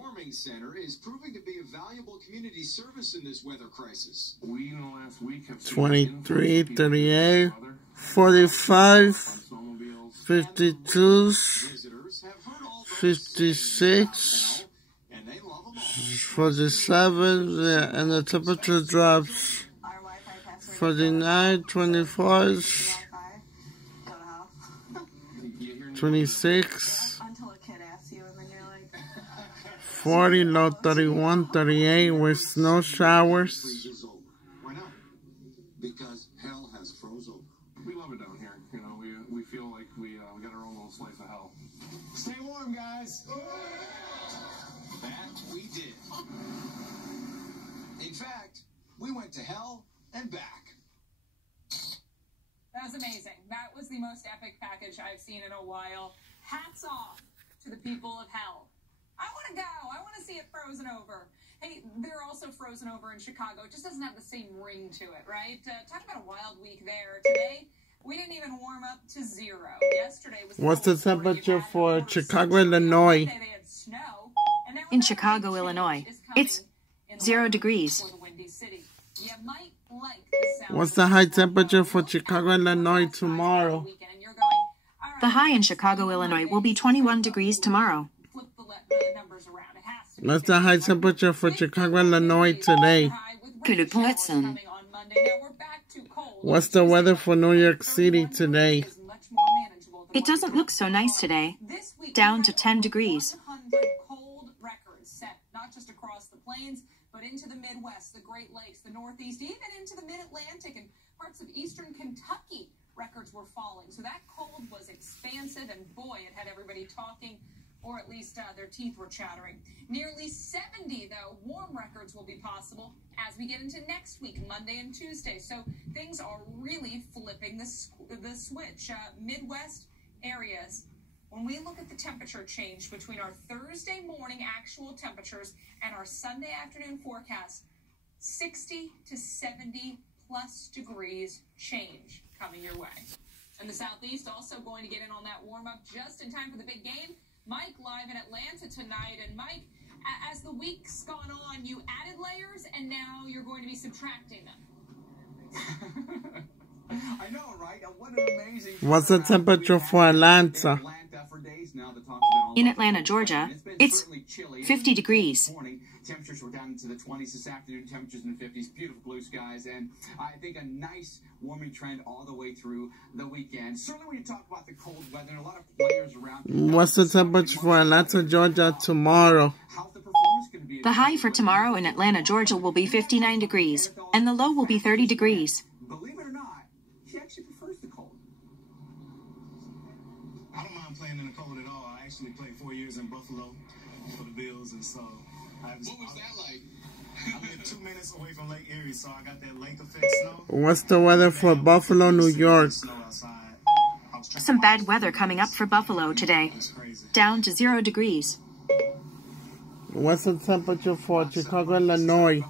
Warming Center is proving to be a valuable community service in this weather crisis. We in the last week have 23, 38, 45, 52, 56, 47, and the temperature drops. 49, 24, 26, 40, low 31, 38 with snow showers. Why not? Because hell has froze over. We love it down here. You know, we feel like we got our own little slice of hell. Stay warm, guys. That we did. In fact, we went to hell and back. That was amazing. That was the most epic package I've seen in a while. Hats off to the people of hell. I want to go. I want to see it frozen over. Hey, they're also frozen over in Chicago. It just doesn't have the same ring to it, right? Talk about a wild week there. Today, we didn't even warm up to 0. Yesterday was... What's the temperature for Chicago, Illinois? In Chicago, Illinois, it's 0 degrees. What's the high temperature for Chicago, Illinois tomorrow? The high in Chicago, Illinois will be 21 degrees tomorrow. What's the high temperature for Chicago, Illinois today? Que le temps Hudson. What's the weather for New York City today? It doesn't look so nice today. Down to 10 degrees. Cold records set not just across the plains, but into the Midwest, the Great Lakes, the Northeast, even into the Mid-Atlantic and parts of eastern Kentucky. Records were falling. So that cold was expansive, and boy, it had everybody talking, or at least their teeth were chattering. Nearly 70, though, warm records will be possible as we get into next week, Monday and Tuesday. So things are really flipping the switch. Midwest areas, when we look at the temperature change between our Thursday morning actual temperatures and our Sunday afternoon forecast, 60 to 70 plus degrees change coming your way. And the Southeast also going to get in on that warm-up just in time for the big game. Mike live in Atlanta tonight. And Mike, as the week's gone on, you added layers and now you're going to be subtracting them. I know, right? What an amazing... What's the temperature for Atlanta? In Atlanta, Georgia, it's 50 degrees. Temperatures were down into the 20s this afternoon, temperatures in the 50s, beautiful blue skies, and I think a nice warming trend all the way through the weekend. Certainly when you talk about the cold weather, and a lot of players around... What's the temperature for Atlanta, Georgia tomorrow? The high for tomorrow in Atlanta, Georgia will be 59 degrees, and the low will be 30 degrees. Believe it or not, he actually prefers the cold. I don't mind playing in the cold at all. I actually played 4 years in Buffalo for the Bills, and so... What was that like? I live 2 minutes away from Lake Erie, so I got that lake effect snow. What's the weather for Buffalo, New York? Some bad weather coming up for Buffalo today. Down to 0 degrees. What's the temperature for Chicago, Illinois?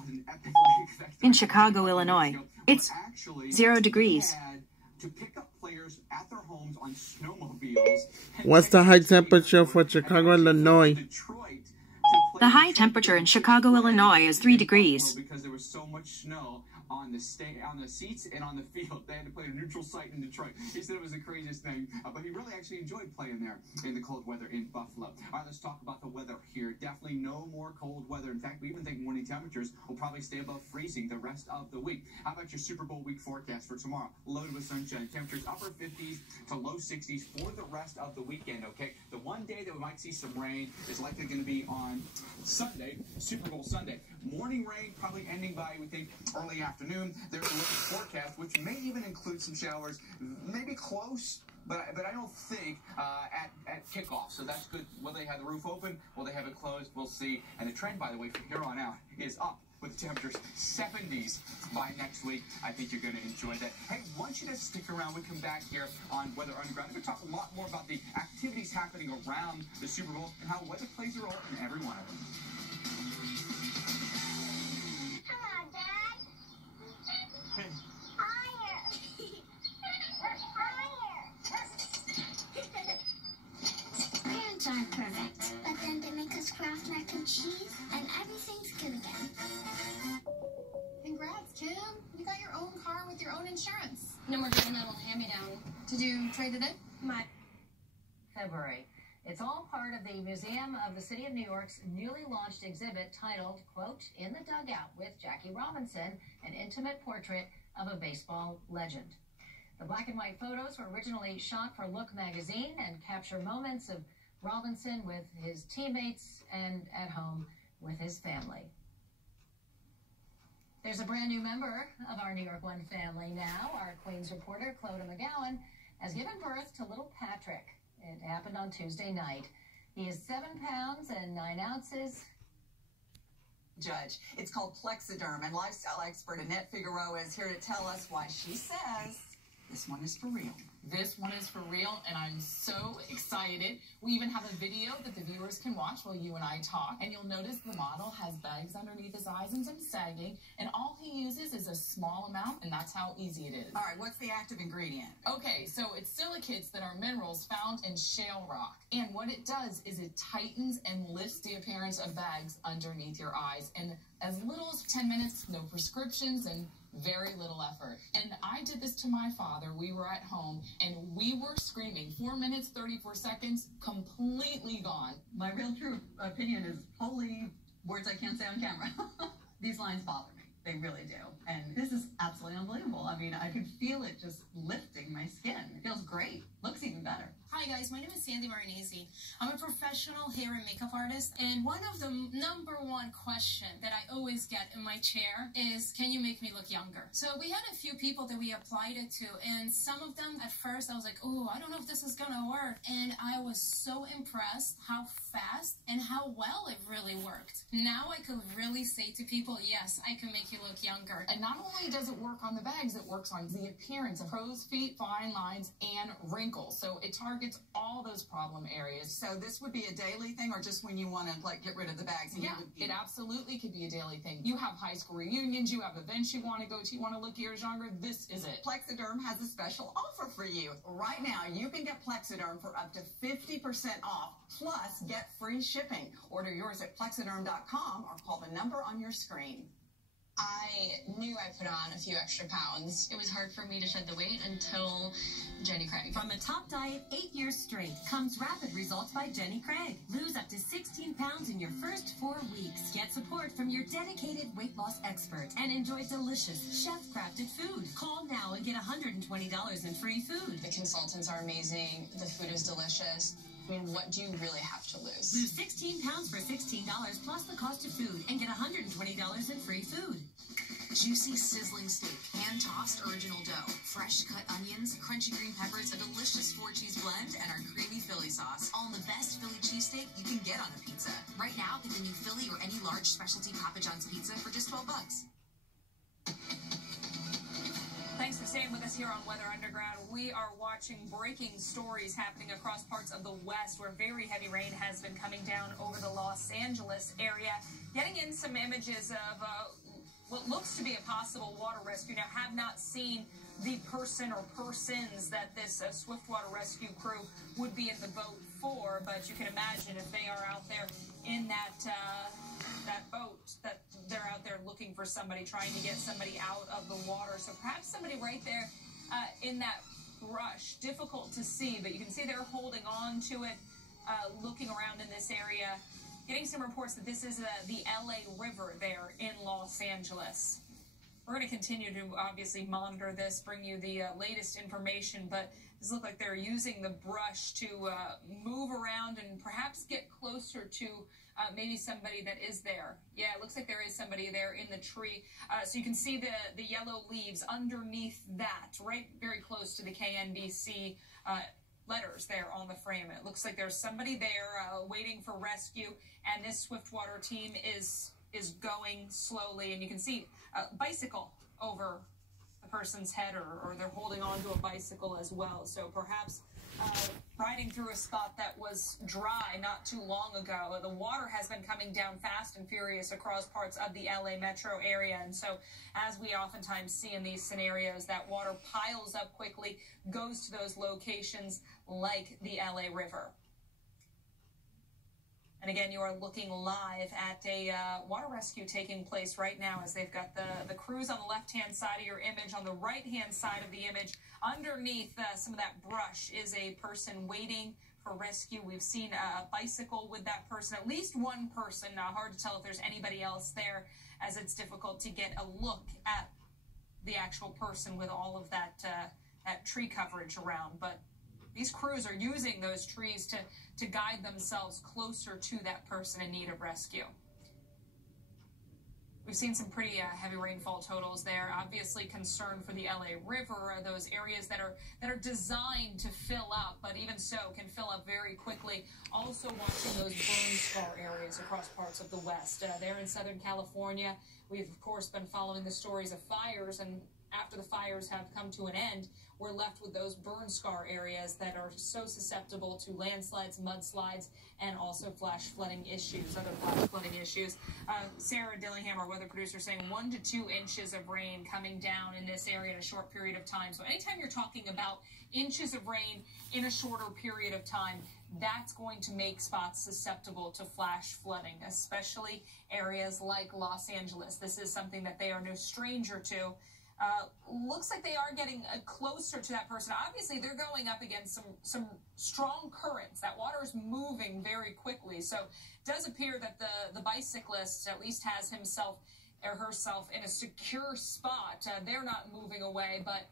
In Chicago, Illinois, it's 0 degrees. What's the high temperature for Chicago, Illinois? The high temperature in Chicago, Illinois is 3 degrees. Because there was so much snow on the seats and on the field. They had to play a neutral site in Detroit. He said it was the craziest thing, but he really actually enjoyed playing there in the cold weather in Buffalo. All right, let's talk about the weather here. Definitely no more cold weather. In fact, we even think morning temperatures will probably stay above freezing the rest of the week. How about your Super Bowl week forecast for tomorrow? Loaded with sunshine. Temperatures upper 50s to low 60s for the rest of the weekend, okay? The one day that we might see some rain is likely going to be on Sunday, Super Bowl Sunday. Morning rain probably ending by, we think, early afternoon. There's a look at the forecast, which may even include some showers, maybe close, but I don't think at kickoff. So that's good. Will they have the roof open? Will they have it closed? We'll see. And the trend, by the way, from here on out is up with the temperatures 70s by next week. I think you're going to enjoy that. Hey, I want you to stick around. We come back here on Weather Underground. We're going to talk a lot more about the activities happening around the Super Bowl and how weather plays a role in every one of them. Parents aren't perfect, but then they make us craft mac and some cheese, and everything's good again. Congrats, Kim. You got your own car with your own insurance. No more getting that old hand-me-down. Did you trade it in? February. It's all part of the Museum of the City of New York's newly launched exhibit titled, quote, In the Dugout with Jackie Robinson, an intimate portrait of a baseball legend. The black and white photos were originally shot for Look magazine and capture moments of Robinson with his teammates and at home with his family. There's a brand new member of our New York One family now. Our Queens reporter, Clodagh McGowan, has given birth to little Patrick. It happened on Tuesday night. He is 7 pounds and 9 ounces. Judge. It's called Plexiderm, and lifestyle expert Annette Figueroa is here to tell us why she says this one is for real. This one is for real, and I'm so excited. We even have a video that the viewers can watch while you and I talk, and you'll notice the model has bags underneath his eyes and some sagging, and all he uses is a small amount, and that's how easy it is. All right, what's the active ingredient? Okay, so it's silicates that are minerals found in shale rock, and what it does is it tightens and lifts the appearance of bags underneath your eyes, and as little as 10 minutes, no prescriptions, and very little effort. And I did this to my father. We were at home, and we were screaming. 4 minutes, 34 seconds, completely gone. My real true opinion is wholly words I can't say on camera. These lines bother me. They really do. And this is absolutely unbelievable. I mean, I can feel it just lifting my skin. It feels great. Looks even better. Hi guys, my name is Sandy Marinese. I'm a professional hair and makeup artist, and one of the #1 question that I always get in my chair is, can you make me look younger? So we had a few people that we applied it to, and some of them at first I was like, oh, I don't know if this is gonna work, and I was so impressed how fast and how well it really worked. Now I could really say to people, yes, I can make you look younger. And not only does it work on the bags, it works on the appearance of crow's feet, fine lines, and wrinkles. So it targets all those problem areas. So this would be a daily thing, or just when you want to like get rid of the bags? And Yeah, it absolutely could be a daily thing. You have high school reunions, you have events you want to go to, you want to look years younger, this is it. Plexiderm has a special offer for you. Right now, you can get Plexiderm for up to 50% off, plus get free shipping. Order yours at Plexiderm.com or call the number on your screen. I knew I put on a few extra pounds. It was hard for me to shed the weight until Jenny Craig. From a top diet 8 years straight comes rapid results by Jenny Craig. Lose up to 16 pounds in your first 4 weeks. Get support from your dedicated weight loss expert and enjoy delicious chef-crafted food. Call now and get $120 in free food. The consultants are amazing. The food is delicious. I mean, what do you really have to lose? Lose 16 pounds for $16 plus the cost of food and get $120 in free food. Juicy, sizzling steak, hand-tossed original dough, fresh cut onions, crunchy green peppers, a delicious 4-cheese blend, and our creamy Philly sauce. All in the best Philly cheesesteak you can get on a pizza. Right now, get the new Philly or any large specialty Papa John's pizza for just $12. Thanks for staying with us here on Weather Underground. We are watching breaking stories happening across parts of the West where very heavy rain has been coming down over the Los Angeles area. Getting in some images of what looks to be a possible water rescue. Now, have not seen the person or persons that this Swiftwater rescue crew would be in the boat for, but you can imagine if they are out there in that boat, that they're out there looking for somebody, trying to get somebody out of the water. So perhaps somebody right there in that brush. Difficult to see, but you can see they're holding on to it, looking around in this area. Getting some reports that this is the LA River there in Los Angeles. We're going to continue to obviously monitor this, bring you the latest information, but this looks like they're using the brush to move around and perhaps get closer to maybe somebody that is there. Yeah, it looks like there is somebody there in the tree. So you can see the yellow leaves underneath that, right very close to the KNDC letters there on the frame. It looks like there's somebody there waiting for rescue, and this Swiftwater team is going slowly, and you can see a bicycle over the person's head, or they're holding on to a bicycle as well. So perhaps riding through a spot that was dry not too long ago. The water has been coming down fast and furious across parts of the LA metro area, and so as we oftentimes see in these scenarios, that water piles up quickly, goes to those locations like the LA River. And again, you are looking live at a water rescue taking place right now as they've got the crews on the left-hand side of your image. On the right-hand side of the image, underneath some of that brush, is a person waiting for rescue. We've seen a bicycle with that person, at least one person. Hard to tell if there's anybody else there, as it's difficult to get a look at the actual person with all of that tree coverage around. But these crews are using those trees to guide themselves closer to that person in need of rescue. We've seen some pretty heavy rainfall totals there. Obviously, concern for the LA River, those areas that are designed to fill up, but even so can fill up very quickly. Also watching those burn scar areas across parts of the West. There in Southern California, we've of course been following the stories of fires, and after the fires have come to an end, we're left with those burn scar areas that are so susceptible to landslides, mudslides, and also flash flooding issues, other flash flooding issues. Sarah Dillingham, our weather producer, saying 1 to 2 inches of rain coming down in this area in a short period of time. So anytime you're talking about inches of rain in a shorter period of time, that's going to make spots susceptible to flash flooding, especially areas like Los Angeles. This is something that they are no stranger to. Looks like they are getting closer to that person. Obviously, they're going up against some strong currents. That water is moving very quickly. So it does appear that the bicyclist at least has himself or herself in a secure spot. They're not moving away, but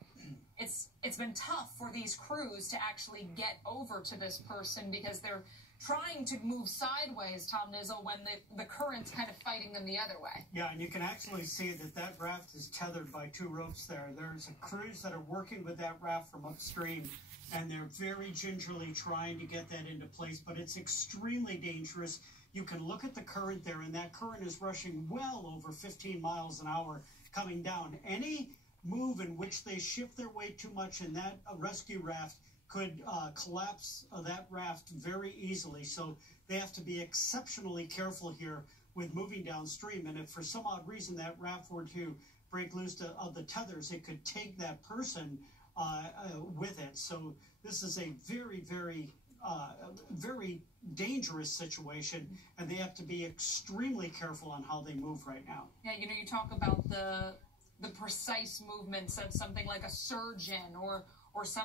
it's been tough for these crews to actually get over to this person because they're trying to move sideways, Tom Nizzle, when the current's kind of fighting them the other way. Yeah, and you can actually see that raft is tethered by 2 ropes there. There's crews that are working with that raft from upstream, and they're very gingerly trying to get that into place, but it's extremely dangerous. You can look at the current there, and that current is rushing well over 15 miles an hour coming down. Any move in which they shift their weight too much in that rescue raft could collapse that raft very easily. So they have to be exceptionally careful here with moving downstream. And if for some odd reason that raft were to break loose of the tethers, it could take that person with it. So this is a very, very, very dangerous situation, and they have to be extremely careful on how they move right now. Yeah, you know, you talk about the precise movements of something like a surgeon or some